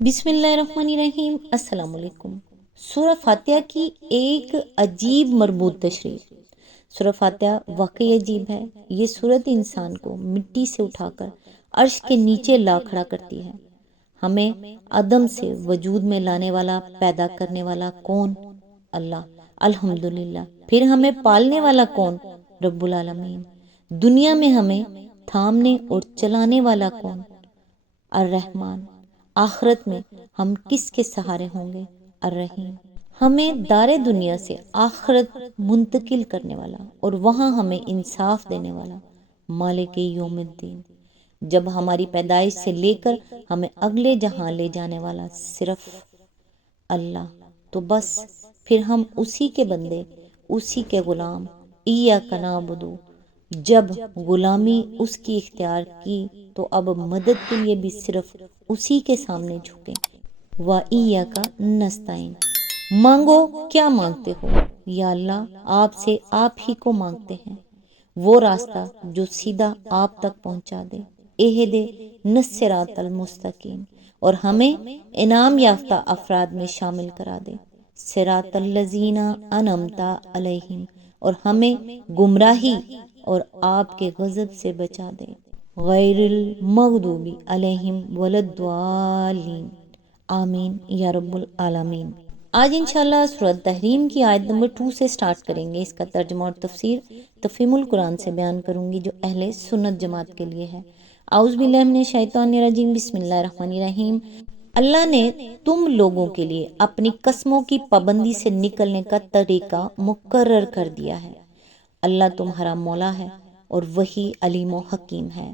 بسم اللہ الرحمن الرحیم۔ السلام علیکم۔ سورہ فاتحہ کی ایک عجیب مربوط تشریح۔ سورہ فاتحہ واقعی عجیب ہے۔ یہ سورت انسان کو مٹی سے اٹھا کر عرش کے نیچے لا کھڑا کرتی ہے۔ ہمیں عدم سے وجود میں لانے والا، پیدا کرنے والا کون؟ اللہ، الحمدللہ۔ پھر ہمیں پالنے والا کون؟ رب العالمین۔ دنیا میں ہمیں تھامنے اور چلانے والا کون؟ الرحمن۔ آخرت میں ہم کس کے سہارے ہوں گے؟ الرحیم۔ ہمیں دار دنیا سے آخرت منتقل کرنے والا اور وہاں ہمیں انصاف دینے والا مالک یوم الدین۔ جب ہماری پیدائش سے لے کر ہمیں اگلے جہاں لے جانے والا صرف اللہ، تو بس پھر ہم اسی کے بندے، اسی کے غلام۔ ایاک نعبد، جب غلامی اس کی اختیار کی تو اب مدد کے لیے بھی صرف اسی کے سامنے جھکیں۔ وَإِيَّاكَ نَسْتَعِينُ، مانگو کیا مانگتے ہو؟ یا اللہ، آپ سے آپ ہی کو مانگتے ہیں، وہ راستہ جو سیدھا آپ تک پہنچا دے۔ اہدنا الصراط المستقیم، اور ہمیں انعام یافتہ افراد میں شامل کرا دے۔ صراط الذین انعمت علیہم، اور ہمیں گمراہی اور آپ کے غضب سے بچا دے۔ غیر المغضوب علیہم ولا الضالین، آمین یا رب العالمین۔ آج انشاءاللہ سورۃ تحریم کی آیت نمبر 2 سے سٹارٹ کریں گے۔ اس کا ترجمہ اور تفسیر تفہیم القرآن سے بیان کروں گی جو اہل سنت جماعت کے لیے ہے۔ اعوذ باللہ من الشیطان الرجیم، بسم اللہ الرحمن الرحیم۔ اللہ نے تم لوگوں کے لیے اپنی قسموں کی پابندی سے نکلنے کا طریقہ مقرر کر دیا ہے۔ اللہ تمہارا مولا ہے اور وہی علیم و حکیم ہے۔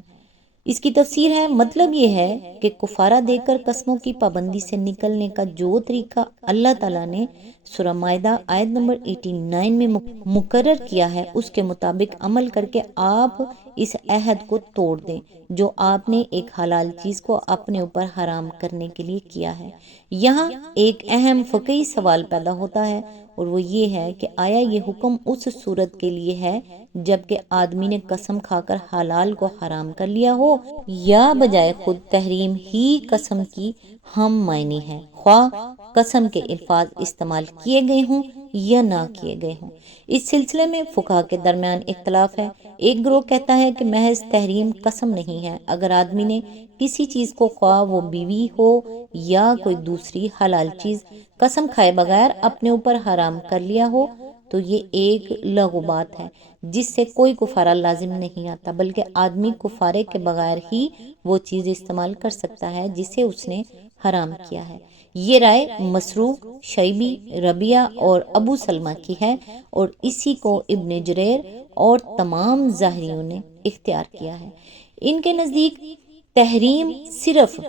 اس کی تفسیر ہے، مطلب یہ ہے کہ کفارہ دے کر قسموں کی پابندی سے نکلنے کا جو طریقہ اللہ تعالیٰ نے سورہ مائدہ آیت نمبر 89 میں مقرر کیا ہے، اس کے مطابق عمل کر کے آپ اس عہد کو توڑ دیں جو آپ نے ایک حلال چیز کو اپنے اوپر حرام کرنے کے لیے کیا ہے۔ یہاں ایک اہم فقہی سوال پیدا ہوتا ہے، اور وہ یہ ہے کہ آیا یہ حکم اس صورت کے لیے ہے جبکہ آدمی نے قسم کھا کر حلال کو حرام کر لیا ہو، یا بجائے خود تحریم ہی قسم کی ہم معنی ہے، خواہ قسم کے الفاظ استعمال کیے گئے ہوں یا نہ کیے گئے ہوں۔ اس سلسلے میں فقہا کے درمیان اختلاف ہے۔ ایک گروہ کہتا ہے کہ محض تحریم قسم نہیں ہے، اگر آدمی نے کسی چیز کو، خواہ وہ بیوی ہو یا کوئی دوسری حلال چیز، قسم کھائے بغیر اپنے اوپر حرام کر لیا ہو تو یہ ایک لغو بات ہے جس سے کوئی کفارہ لازم نہیں آتا، بلکہ آدمی کفارے کے بغیر ہی وہ چیز استعمال کر سکتا ہے جسے اس نے حرام کیا ہے۔ یہ رائے مسروق، شیبی، ربیہ اور ابو سلمہ کی ہے، اور اسی کو ابن جریر اور تمام ظاہریوں نے اختیار کیا ہے۔ ان کے نزدیک تحریم صرف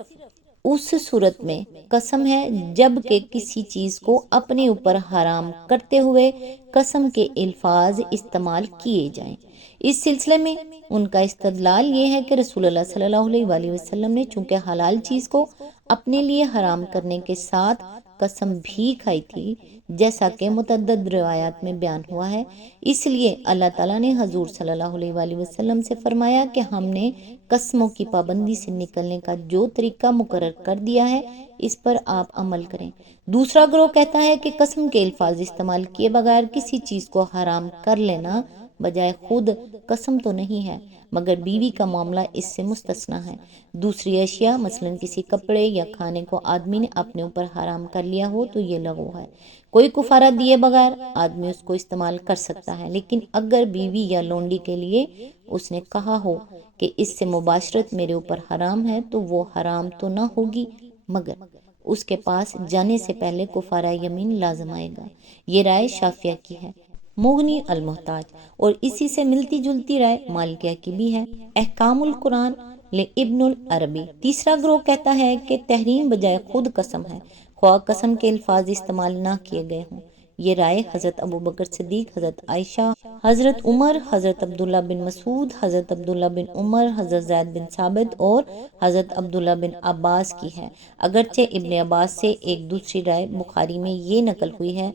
اس صورت میں قسم ہے جب کہ کسی چیز کو اپنے اوپر حرام کرتے ہوئے قسم کے الفاظ استعمال کیے جائیں۔ اس سلسلے میں ان کا استدلال یہ ہے کہ رسول اللہ صلی اللہ علیہ وآلہ وسلم نے چونکہ حلال چیز کو اپنے لیے حرام کرنے کے ساتھ قسم بھی کھائی تھی، جیسا کہ متعدد روایات میں بیان ہوا ہے، اس لیے اللہ تعالیٰ نے حضور صلی اللہ علیہ وآلہ وسلم سے فرمایا کہ ہم نے قسموں کی پابندی سے نکلنے کا جو طریقہ مقرر کر دیا ہے اس پر آپ عمل کریں۔ دوسرا گروہ کہتا ہے کہ قسم کے الفاظ استعمال کیے بغیر کسی چیز کو حرام کر لینا بجائے خود قسم تو نہیں ہے، مگر بیوی کا معاملہ اس سے مستثنا ہے۔ دوسری اشیاء مثلا کسی کپڑے یا کھانے کو آدمی نے اپنے اوپر حرام کر لیا ہو تو یہ لغو ہے، کوئی کفارہ دیے بغیر آدمی اس کو استعمال کر سکتا ہے، لیکن اگر بیوی یا لونڈی کے لیے اس نے کہا ہو کہ اس سے مباشرت میرے اوپر حرام ہے تو وہ حرام تو نہ ہوگی، مگر اس کے پاس جانے سے پہلے کفارہ یمین لازم آئے گا۔ یہ رائے شافعیہ کی ہے، مغنی المحتاج، اور اسی سے ملتی جلتی رائے مالکیہ کی بھی ہے، احکام القرآن لابن العربی۔ تیسرا گروہ کہتا ہے کہ تحریم بجائے خود قسم ہے، خواہ قسم کے الفاظ استعمال نہ کیے گئے ہوں۔ یہ رائے حضرت ابو بکر صدیق، حضرت عائشہ، حضرت عمر، حضرت عبداللہ بن مسعود، حضرت عبداللہ بن عمر، حضرت زید بن ثابت اور حضرت عبداللہ بن عباس کی ہے، اگرچہ ابن عباس سے ایک دوسری رائے بخاری میں یہ نقل ہوئی ہے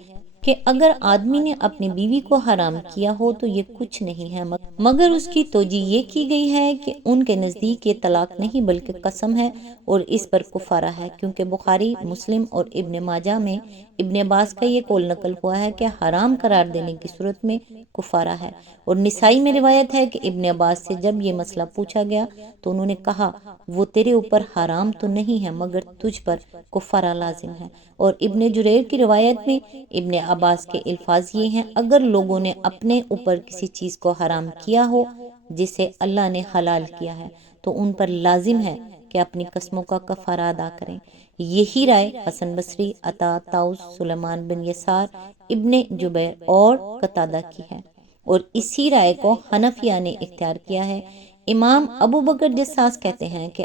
کہ اگر آدمی نے اپنی بیوی کو حرام کیا ہو تو یہ کچھ نہیں ہے مگر اس کی توجیہ یہ کی گئی ہے کہ ان کے نزدیک یہ طلاق نہیں بلکہ قسم ہے اور اس پر کفارہ ہے، کیونکہ بخاری، مسلم اور ابن ماجہ میں ابن عباس کا یہ قول نقل ہوا ہے کہ حرام قرار دینے کی صورت میں کفارہ ہے، اور نسائی میں روایت ہے کہ ابن عباس سے جب یہ مسئلہ پوچھا گیا تو انہوں نے کہا وہ تیرے اوپر حرام تو نہیں ہے مگر تجھ پر کفارہ لازم ہے، اور ابن جریر کی روایت میں ابن عباس کے الفاظ یہ ہیں، اگر لوگوں نے اپنے اوپر کسی چیز کو حرام کیا ہو جسے اللہ نے حلال کیا ہے تو ان پر لازم ہے کہ اپنی قسموں کا کفارہ ادا کریں۔ یہی رائے حسن بصری، عطا، طاؤس، سلیمان بن یسار، ابن جبیر اور قتادہ کی ہے، اور اسی رائے کو حنفیہ نے اختیار کیا ہے۔ امام ابو بکر جساس کہتے ہیں کہ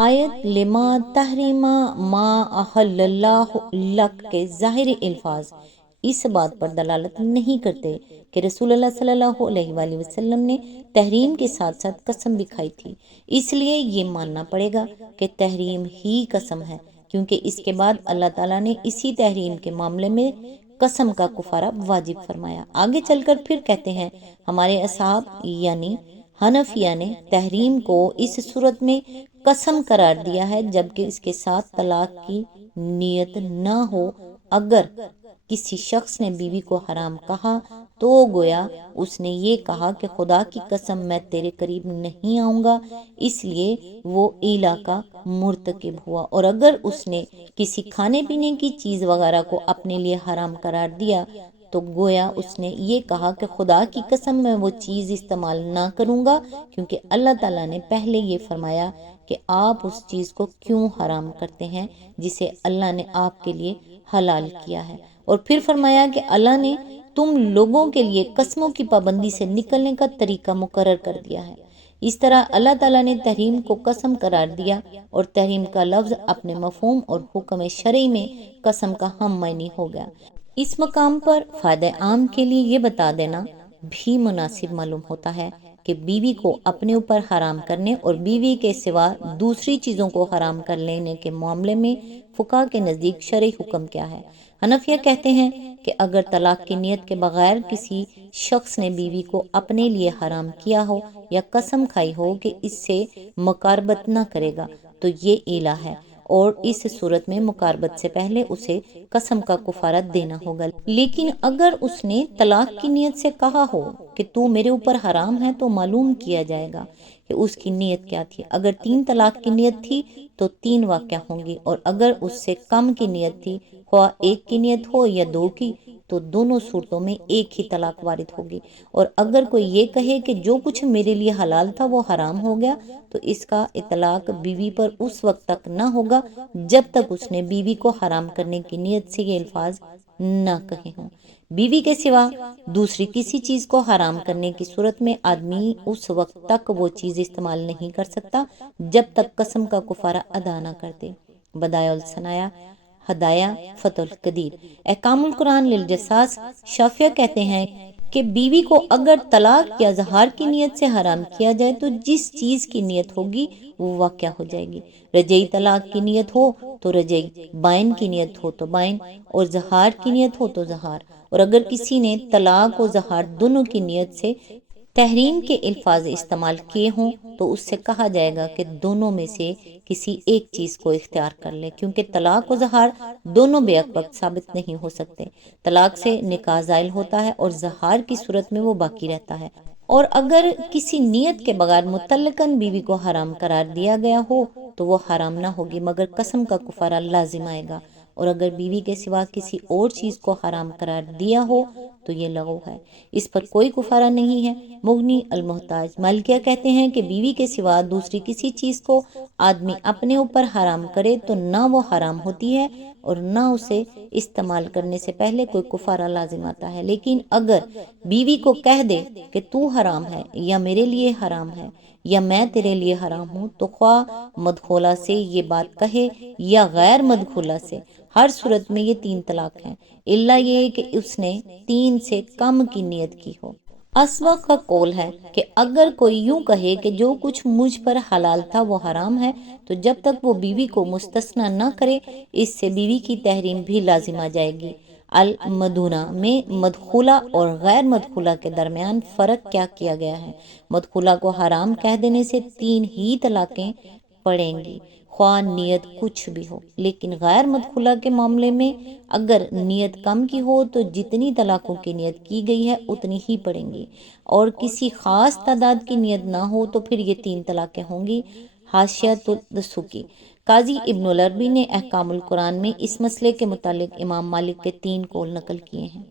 آیت لما تحریما ما احل اللہ لک کے ظاہری الفاظ اس بات پر دلالت نہیں کرتے کہ رسول اللہ صلی اللہ علیہ وآلہ وسلم نے تحریم کے ساتھ ساتھ قسم بھی کھائی تھی، اس لیے یہ ماننا پڑے گا کہ تحریم ہی قسم ہے، کیونکہ اس کے بعد اللہ تعالیٰ نے اسی تحریم کے معاملے میں قسم کا کفارہ واجب فرمایا۔ آگے چل کر پھر کہتے ہیں ہمارے اصحاب یعنی حنفیہ نے تحریم کو اس صورت میں قسم قرار دیا ہے جبکہ اس کے ساتھ طلاق کی نیت نہ ہو۔ اگر کسی شخص نے بیوی کو حرام کہا تو گویا اس نے یہ کہا کہ خدا کی قسم میں تیرے قریب نہیں آؤں گا، اس لیے وہ ایلا کا مرتکب ہوا، اور اگر اس نے کسی کھانے پینے کی چیز وغیرہ کو اپنے لیے حرام قرار دیا تو گویا اس نے یہ کہا کہ خدا کی قسم میں وہ چیز استعمال نہ کروں گا، کیونکہ اللہ تعالیٰ نے پہلے یہ فرمایا کہ آپ اس چیز کو کیوں حرام کرتے ہیں جسے اللہ نے آپ کے لیے حلال کیا ہے، اور پھر فرمایا کہ اللہ نے تم لوگوں کے لیے قسموں کی پابندی سے نکلنے کا طریقہ مقرر کر دیا ہے۔ اس طرح اللہ تعالیٰ نے تحریم کو قسم قرار دیا، اور تحریم کا لفظ اپنے مفہوم اور حکم شرعی میں قسم کا ہم معنی ہو گیا۔ اس مقام پر فائدہ عام کے لیے یہ بتا دینا بھی مناسب معلوم ہوتا ہے کہ بیوی کو اپنے اوپر حرام کرنے اور بیوی کے سوا دوسری چیزوں کو حرام کر لینے کے معاملے میں فقہا کے نزدیک شرعی حکم کیا ہے۔ حنفیہ کہتے ہیں کہ اگر طلاق کی نیت کے بغیر کسی شخص نے بیوی کو اپنے لیے حرام کیا ہو یا قسم کھائی ہو کہ اس سے مقاربت نہ کرے گا تو یہ ایلا ہے، اور اس صورت میں مقاربت سے پہلے اسے قسم کا کفارہ دینا ہوگا۔ لیکن اگر اس نے طلاق کی نیت سے کہا ہو کہ تو میرے اوپر حرام ہے تو معلوم کیا جائے گا کہ اس کی نیت کیا تھی۔ اگر 3 طلاق کی نیت تھی تو 3 واقعہ ہوں گی، اور اگر اس سے کم کی نیت تھی، خواہ 1 کی نیت ہو یا 2 کی، تو دونوں صورتوں میں ایک ہی طلاق وارد ہوگی۔ اور اگر کوئی یہ کہے کہ جو کچھ میرے لیے حلال تھا وہ حرام ہو گیا تو اس کا اطلاق بیوی پر اس وقت تک نہ ہوگا جب تک اس نے بیوی کو حرام کرنے کی نیت سے یہ الفاظ نہ کہے ہوں۔ بیوی کے سوا دوسری کسی چیز کو حرام کرنے کی صورت میں آدمی اس وقت تک وہ چیز استعمال نہیں کر سکتا جب تک قسم کا کفارہ ادا نہ کر دے۔ بدائع الصنایع ہدایہ فتح القدیر۔ احکام القرآن للجساس شافعیہ کہتے ہیں کہ بیوی کو اگر طلاق یا زہار کی نیت سے حرام کیا جائے تو جس چیز کی نیت ہوگی وہ واقع ہو جائے گی۔ رجعی طلاق کی نیت ہو تو رجعی، بائن کی نیت ہو تو بائن، اور زہار کی نیت ہو تو زہار، اور اگر کسی نے طلاق و زہار دونوں کی نیت سے تحریم کے الفاظ استعمال کیے ہوں تو اس سے کہا جائے گا کہ دونوں میں سے کسی ایک چیز کو اختیار کر لے، کیونکہ طلاق و زہار دونوں بیک وقت ثابت نہیں ہو سکتے۔ طلاق سے نکاح زائل ہوتا ہے اور زہار کی صورت میں وہ باقی رہتا ہے، اور اگر کسی نیت کے بغیر مطلقاً بیوی کو حرام قرار دیا گیا ہو تو وہ حرام نہ ہوگی مگر قسم کا کفارہ لازم آئے گا، اور اگر بیوی کے سوا کسی اور چیز کو حرام قرار دیا ہو تو یہ لغو ہے، اس پر کوئی کفارہ نہیں ہے۔ مغنی المحتاج مالکیہ کہتے ہیں کہ بیوی کے سوا دوسری کسی چیز کو آدمی اپنے اوپر حرام کرے تو نہ وہ حرام ہوتی ہے اور نہ اسے استعمال کرنے سے پہلے کوئی کفارہ لازم آتا ہے، لیکن اگر بیوی کو کہہ دے کہ تو حرام ہے یا میرے لیے حرام ہے یا میں تیرے لیے حرام ہوں تو خواہ مدخولہ سے یہ بات کہے یا غیر مدخولہ سے، ہر صورت میں یہ 3 طلاق ہیں، الا یہ کہ اس نے 3 سے کم کی نیت کی ہو۔ اسبق کا قول ہے کہ اگر کوئی یوں کہے کہ جو کچھ مجھ پر حلال تھا وہ حرام ہے تو جب تک وہ بیوی کو مستثنی نہ کرے اس سے بیوی کی تحریم بھی لازم آ جائے گی۔ المدونہ میں مدخولہ اور غیر مدخولہ کے درمیان فرق کیا کیا گیا ہے؟ مدخولہ کو حرام کہہ دینے سے 3 ہی طلاقیں پڑیں گی، خواہ نیت کچھ بھی ہو، لیکن غیر مدخولہ کے معاملے میں اگر نیت کم کی ہو تو جتنی طلاقوں کی نیت کی گئی ہے اتنی ہی پڑیں گی، اور کسی خاص تعداد کی نیت نہ ہو تو پھر یہ 3 طلاقیں ہوں گی۔ حاشیۃ الدسوقی۔ قاضی ابن العربی نے احکام القرآن میں اس مسئلے کے متعلق امام مالک کے 3 قول نقل کیے ہیں۔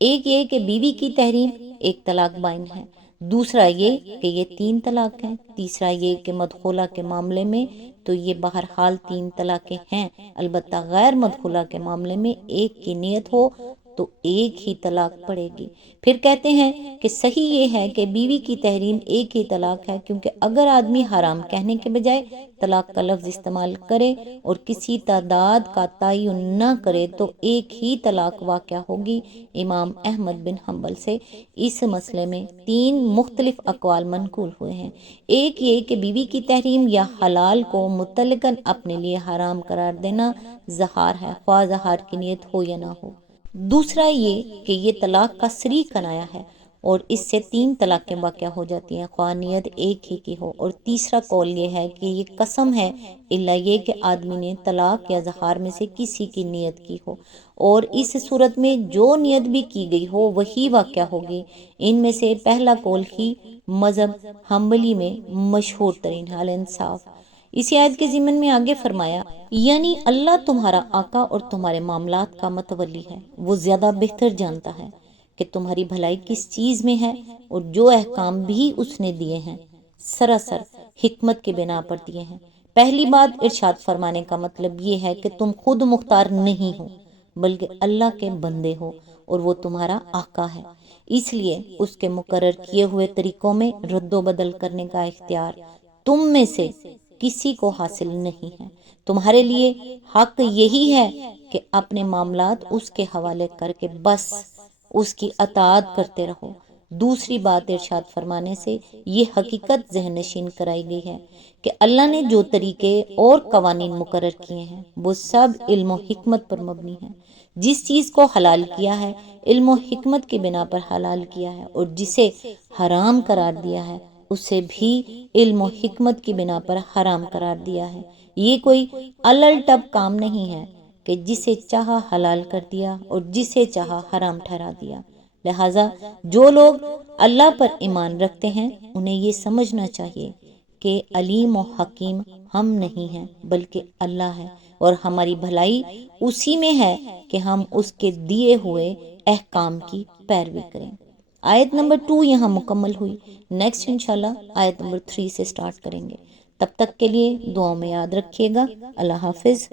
ایک یہ کہ بیوی کی تحریم 1 طلاق بائن ہے، دوسرا یہ کہ یہ 3 طلاق ہیں، تیسرا یہ کہ مدخولہ کے معاملے میں تو یہ بہرحال 3 طلاقیں ہیں، البتہ غیر مدخولہ کے معاملے میں ایک کی نیت ہو تو ایک ہی طلاق پڑے گی۔ پھر کہتے ہیں کہ صحیح یہ ہے کہ بیوی کی تحریم 1 ہی طلاق ہے، کیونکہ اگر آدمی حرام کہنے کے بجائے طلاق کا لفظ استعمال کرے اور کسی تعداد کا تعین نہ کرے تو ایک ہی طلاق واقع ہوگی۔ امام احمد بن حنبل سے اس مسئلے میں 3 مختلف اقوال منقول ہوئے ہیں۔ ایک یہ کہ بیوی کی تحریم یا حلال کو مطلقاً اپنے لیے حرام قرار دینا زہار ہے، خواہ زہار کی نیت ہو یا نہ ہو۔ دوسرا یہ کہ یہ طلاق کا صریح کنایا ہے اور اس سے 3 طلاقیں واقع ہو جاتی ہیں، خواہ نیت ایک ہی کی ہو۔ اور تیسرا قول یہ ہے کہ یہ قسم ہے الا یہ کہ آدمی نے طلاق یا زہار میں سے کسی کی نیت کی ہو، اور اس صورت میں جو نیت بھی کی گئی ہو وہی واقع ہوگی۔ ان میں سے پہلا قول ہی مذہب حنبلی میں مشہور ترین ہے۔ الانصاف۔ اسی آیت کے ضمن میں آگے فرمایا، یعنی اللہ تمہارا آقا اور تمہارے معاملات کا متولی ہے، وہ زیادہ بہتر جانتا ہے کہ تمہاری بھلائی کس چیز میں ہے، اور جو احکام بھی اس نے دیے ہیں سراسر حکمت کے بنا پر دیے ہیں۔ پہلی بات ارشاد فرمانے کا مطلب یہ ہے کہ تم خود مختار نہیں ہو بلکہ اللہ کے بندے ہو اور وہ تمہارا آقا ہے، اس لیے اس کے مقرر کیے ہوئے طریقوں میں رد و بدل کرنے کا اختیار تم میں سے کسی کو حاصل نہیں ہے۔ تمہارے لیے حق یہی ہے کہ اپنے معاملات اس کے حوالے کر کے بس اس کی اطاعت کرتے رہو۔ دوسری بات ارشاد فرمانے سے یہ حقیقت ذہن نشین کرائی گئی ہے کہ اللہ نے جو طریقے اور قوانین مقرر کیے ہیں وہ سب علم و حکمت پر مبنی ہیں۔ جس چیز کو حلال کیا ہے علم و حکمت کی بنا پر حلال کیا ہے، اور جسے حرام قرار دیا ہے اسے بھی علم و حکمت کی بنا پر حرام قرار دیا ہے۔ یہ کوئی الل ٹپ کام نہیں ہے کہ جسے چاہا حلال کر دیا اور جسے چاہا حرام ٹھہرا دیا۔ لہٰذا جو لوگ اللہ پر ایمان رکھتے ہیں انہیں یہ سمجھنا چاہیے کہ علیم و حکیم ہم نہیں ہیں بلکہ اللہ ہے، اور ہماری بھلائی اسی میں ہے کہ ہم اس کے دیے ہوئے احکام کی پیروی کریں۔ آیت نمبر 2 یہاں مکمل ہوئی۔ نیکسٹ انشاءاللہ آیت نمبر 3 سے سٹارٹ کریں گے۔ تب تک کے لیے دعاؤں میں یاد رکھیے گا۔ اللہ حافظ۔